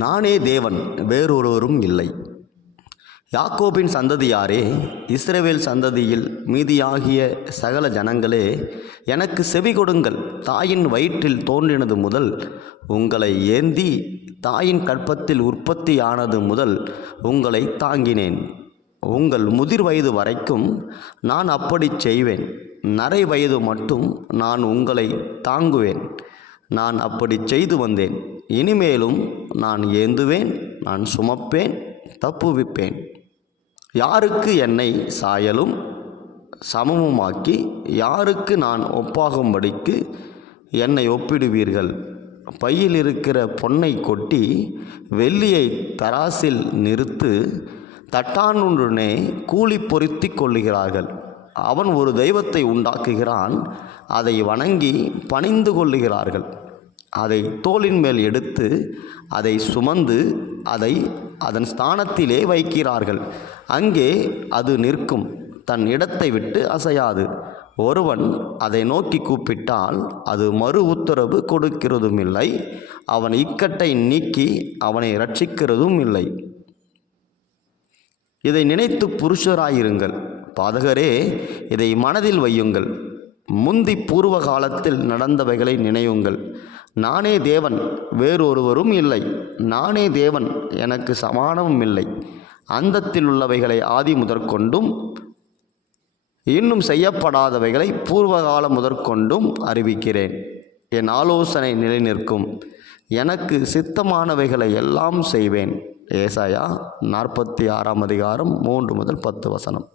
நானே தேவன், வேறொருவரும் இல்லை. யாக்கோபின் சந்ததியாரே, இஸ்ரவேல் சந்ததியில் மீதியாகிய சகல ஜனங்களே, எனக்கு செவி கொடுங்கள். தாயின் வயிற்றில் தோன்றினது முதல் உங்களை ஏந்தி, தாயின் கற்பத்தில் உற்பத்தியானது முதல் உங்களை தாங்கினேன். உங்கள் முதிர் வயது வரைக்கும் நான் அப்படி செய்வேன். நரை வயது மட்டும் நான் உங்களை தாங்குவேன். நான் அப்படி செய்து வந்தேன். இனிமேலும் நான் ஏந்துவேன், நான் சுமப்பேன், தப்புவிப்பேன். யாருக்கு என்னை சாயலும் சமமுமாக்கி யாருக்கு நான் ஒப்பாகும்படிக்கு என்னை ஒப்பிடுவீர்கள்? பையில் இருக்கிற பொன்னை கொட்டி வெள்ளியை தராசில் நிறுத்து, தட்டானுடனே கூலி பொருத்தி கொள்ளுகிறார்கள். அவன் ஒரு தெய்வத்தை உண்டாக்குகிறான், அதை வணங்கி பணிந்து கொள்ளுகிறார்கள். அதை தோளின் மேல் எடுத்து அதை சுமந்து அதை அதன் ஸ்தானத்திலே வைக்கிறார்கள். அங்கே அது நிற்கும், தன் இடத்தை விட்டு அசையாது. ஒருவன் அதை நோக்கி கூப்பிட்டால் அது மறு உத்தரவு கொடுக்கிறதும் இல்லை. அவன் இக்கட்டை நீக்கி அவனை இரட்சிக்கிறதும் இல்லை. இதை நினைத்து புருஷராயிருங்கள். பாதகரே, இதை மனதில் வையுங்கள். முந்தி பூர்வ காலத்தில் நடந்தவைகளை நினையுங்கள். நானே தேவன், வேறொருவரும் இல்லை. நானே தேவன், எனக்கு சமானமும் இல்லை. அந்தத்தில் உள்ளவைகளை ஆதி முதற்கொண்டும் இன்னும் செய்யப்படாதவைகளை பூர்வகாலம் முதற்கொண்டும் அறிவிக்கிறேன். என் ஆலோசனை நிலை நிற்கும். எனக்கு சித்தமானவைகளை எல்லாம் செய்வேன். ஏசாயா 46 அதிகாரம் 3 முதல் 10 வசனம்.